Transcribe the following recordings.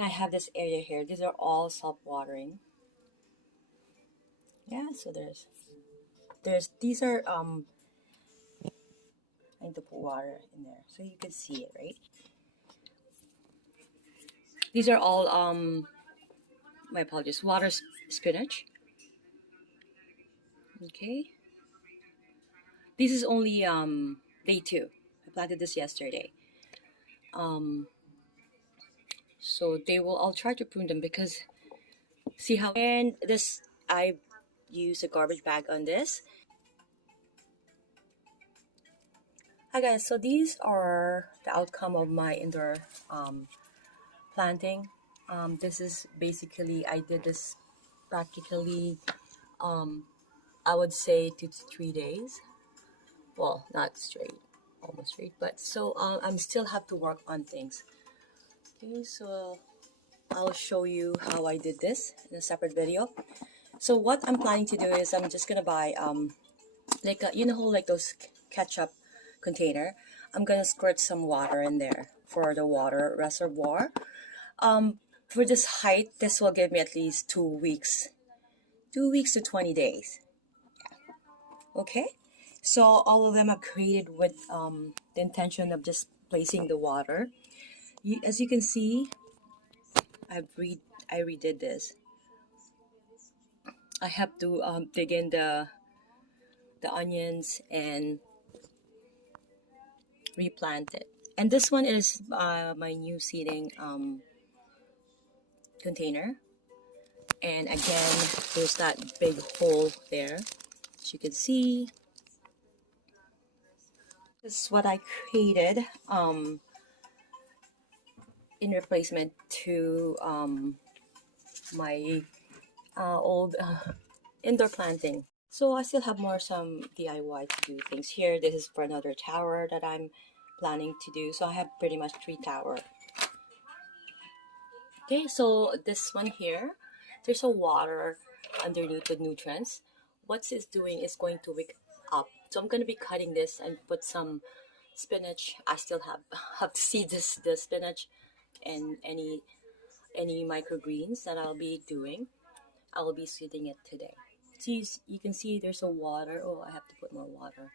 I have this area here. These are all self-watering. Yeah, so these are I need to put water in there so you can see it, right? These are all my apologies, spinach. Okay. This is only day 2. I planted this yesterday. Um so I'll try to prune them because see how, and this, I use a garbage bag on this. Hi guys, so these are the outcome of my indoor planting. This is basically, I did this practically, I would say 2 to 3 days. Well, not straight, almost straight, but so I'm still have to work on things. Okay, so I'll show you how I did this in a separate video. So what I'm planning to do is I'm just gonna buy like you know, like those ketchup container. I'm gonna squirt some water in there for the water reservoir. For this height, this will give me at least 2 weeks, 2 weeks to 20 days. Okay, so all of them are created with the intention of just placing the water. As you can see, I redid this. I have to dig in the onions and replant it. And this one is my new seeding container. And again, there's that big hole there. As you can see, this is what I created in replacement to my old indoor planting. So I still have some DIY to do things here. This is for another tower that I'm planning to do. So I have pretty much 3 towers. Okay, so this one here, there's a water underneath with nutrients. What it's doing is going to wake up. So I'm going to be cutting this and put some spinach. I still have to see the spinach and any microgreens that I'll be doing. I will be seeding it today. So you can see there's a water. Oh, I have to put more water.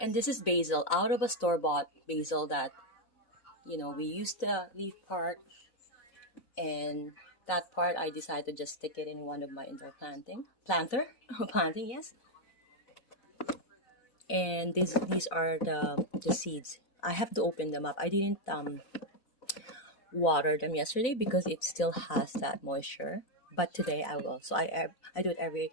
And this is basil, out of a store-bought basil that, we used the leaf part, and that part I decided to just stick it in one of my indoor planting, yes. And these are the seeds. I have to open them up. I didn't water them yesterday because it still has that moisture, but today I will. So I do it every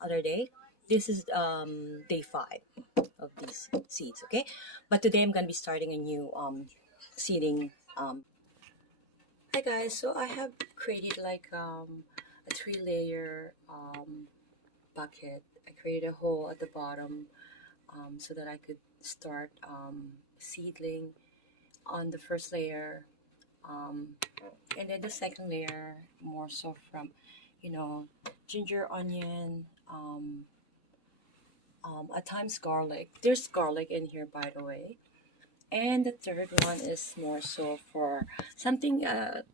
other day. This is day 5 of these seeds, okay? But today I'm gonna be starting a new seeding. Hi guys, so I have created like a 3-layer bucket. I created a hole at the bottom so that I could start seedling on the first layer, and then the second layer more so from ginger, onion, at times garlic. There's garlic in here, by the way. And the third one is more so for something that's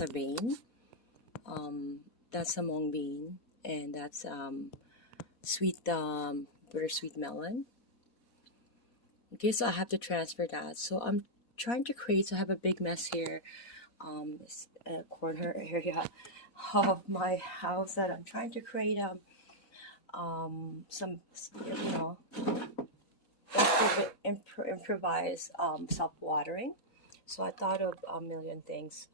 a vein, that's a mung bean, and that's sweet bittersweet melon. Okay, so I have to transfer that. So I'm trying to create. So I have a big mess here, this corner area of my house that I'm trying to create some improvise self-watering. So I thought of a million things.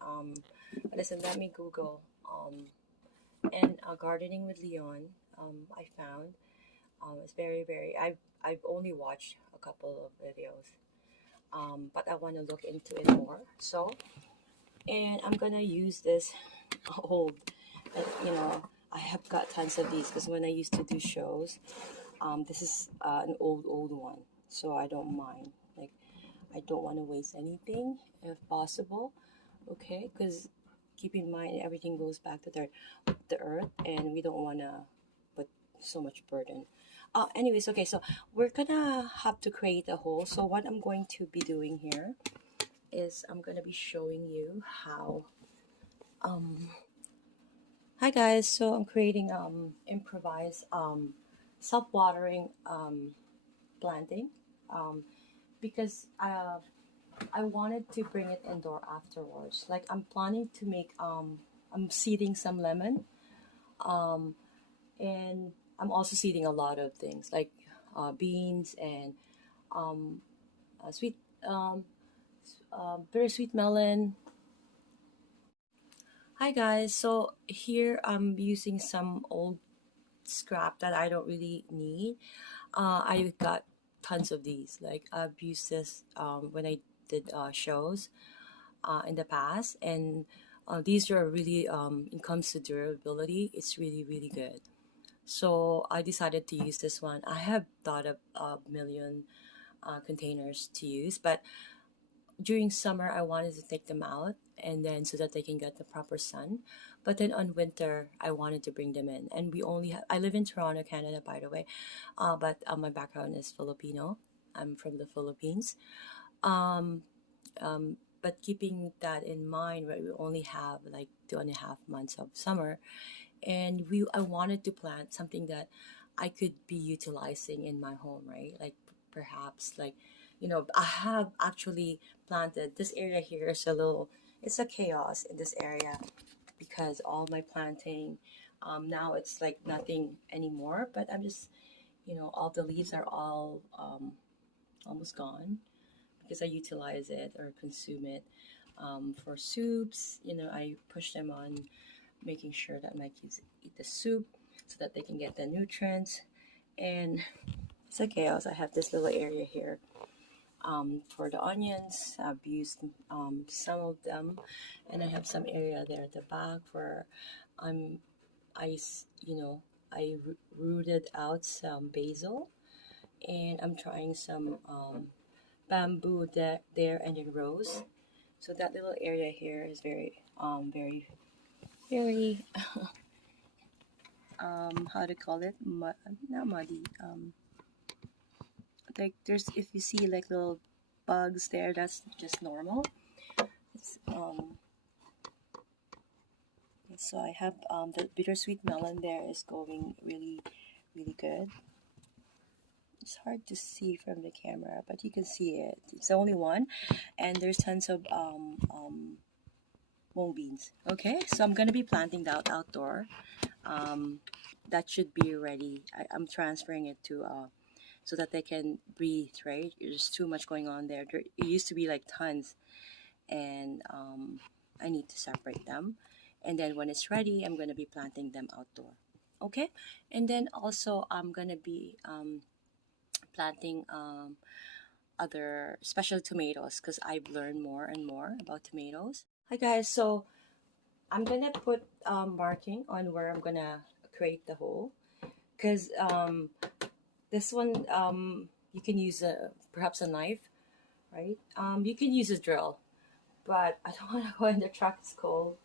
Listen, let me Google and gardening with Leon. I found it's very. I've only watched a couple of videos, but I want to look into it more. So, and I'm gonna use this old, I have got tons of these because when I used to do shows, this is an old one, so I don't mind. Like, I don't want to waste anything if possible, okay? Because keep in mind, everything goes back to the earth, and we don't want to put so much burden. Anyways, okay, so we're gonna have to create a hole. So what I'm going to be doing here is I'm gonna be showing you how um hi guys, so I'm creating improvised self-watering planting because I wanted to bring it indoor afterwards. Like I'm planning to make I'm seeding some lemon, um and I'm also seeding a lot of things like beans and um sweet um bittersweet melon. Hi guys, so here I'm using some old scrap that I don't really need. I've got tons of these. Like I've used this when I did shows in the past, and these are really when it comes to durability, it's really good. So I decided to use this one. I have thought of a million containers to use, but during summer I wanted to take them out and then so that they can get the proper sun. But then on winter I wanted to bring them in, and we only have. I live in Toronto, Canada, by the way, but my background is Filipino. I'm from the Philippines. Um, but keeping that in mind, right, we only have like 2.5 months of summer, and we I wanted to plant something that I could be utilizing in my home, right? Like perhaps like I have actually planted this area here is a little it's a chaos in this area because all my planting now it's like nothing anymore, but I'm just all the leaves are all almost gone because I utilize it or consume it for soups. I push them on making sure that my kids eat the soup so that they can get the nutrients. And it's a chaos. I have this little area here for the onions. I've used some of them, and I have some area there at the back where I'm I s- you know I rooted out some basil, and I'm trying some bamboo there and in rows. So that little area here is very how to call it not muddy, like there's if you see like little bugs there, that's just normal. It's, so I have the bittersweet melon there is going really good. It's hard to see from the camera, but you can see it. It's only one, and there's tons of mung beans. Okay, so I'm gonna be planting that outdoor. Um, that should be ready. I'm transferring it to so that they can breathe. Right, there's too much going on there. It used to be like tons, and I need to separate them. And then when it's ready, I'm gonna be planting them outdoor. Okay, and then also I'm gonna be planting other special tomatoes because I've learned more and more about tomatoes. Hi guys, so I'm gonna put marking on where I'm gonna create the hole because this one you can use perhaps a knife, right? You can use a drill, but I don't want to go in the truck. It's cold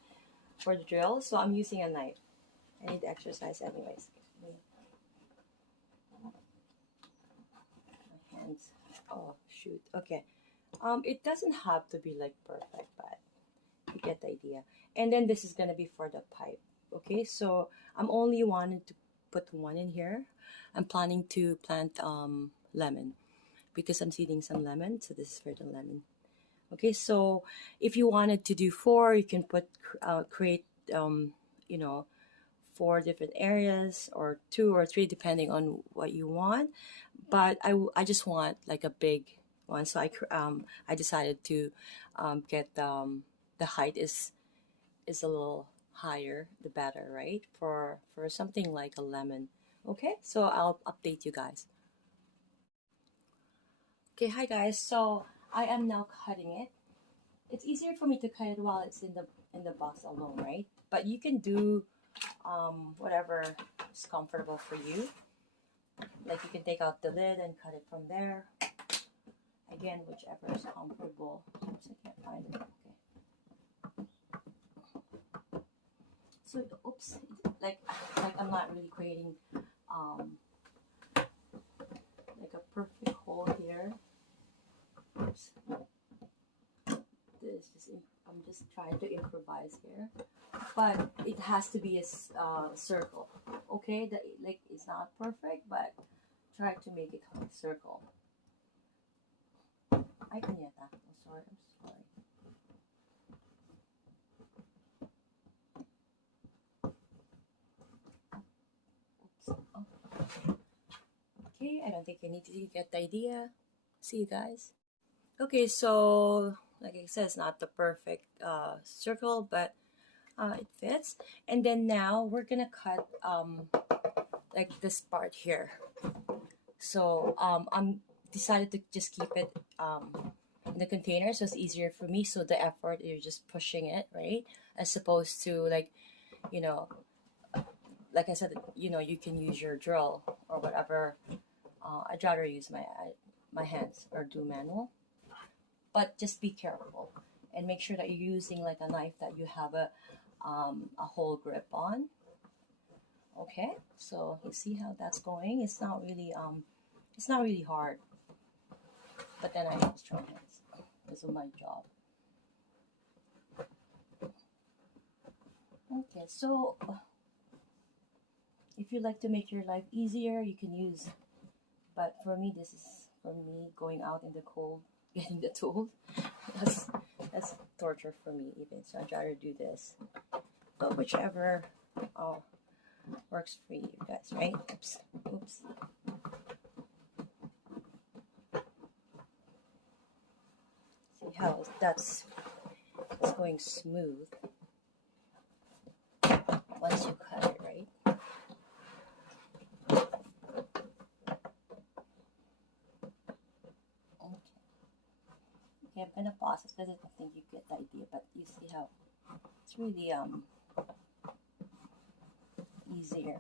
for the drill, so I'm using a knife. I need exercise anyways. My hands. Oh shoot. Okay. It doesn't have to be like perfect, but you get the idea. And then this is gonna be for the pipe. Okay, so I'm only wanting to put one in here. I'm planning to plant lemon because I'm seeding some lemon. So this is for the lemon. Okay, so if you wanted to do four, you can create you know 4 different areas or 2 or 3 depending on what you want. But I just want like a big one, so I decided to get the height is a little higher the better, right, for something like a lemon. Okay, so I'll update you guys. Okay, hi guys, so I am now cutting it. It's easier for me to cut it while it's in the box alone, right? But you can do whatever is comfortable for you. Like you can take out the lid and cut it from there. Again, whichever is comfortable. Oops, I can't find it. Okay. So, oops, like I'm not really creating um like a perfect hole here. Oops. is just I'm just trying to improvise here, but it has to be a circle. Okay, that like it's not perfect, but try to make it a circle. I can hear that. I'm sorry. I'm sorry. Oops. Oh. Okay, I don't think you need to get the idea. See you guys. Okay, so like I said, it's not the perfect circle, but it fits. And then now we're gonna cut like this part here. So I'm decided to just keep it in the container, so it's easier for me. So the effort, you're just pushing it, right? As opposed to like, you know, like I said, you can use your drill or whatever. I'd rather use my hands or do manual, but just be careful and make sure that you're using like a knife that you have a whole grip on. Okay, so you see how that's going. It's not really hard, but then I have strong hands because of my job. Okay, so if you like to make your life easier, you can use, but for me, this is for me going out in the cold, getting the tools. that's that's torture for me even. So I'd rather do this, but whichever works for you guys, right? Oops, oops. See how that's it's going smooth once you cut it, right? Okay, I'm gonna pause it because I don't think you get the idea, but you see how it's really easier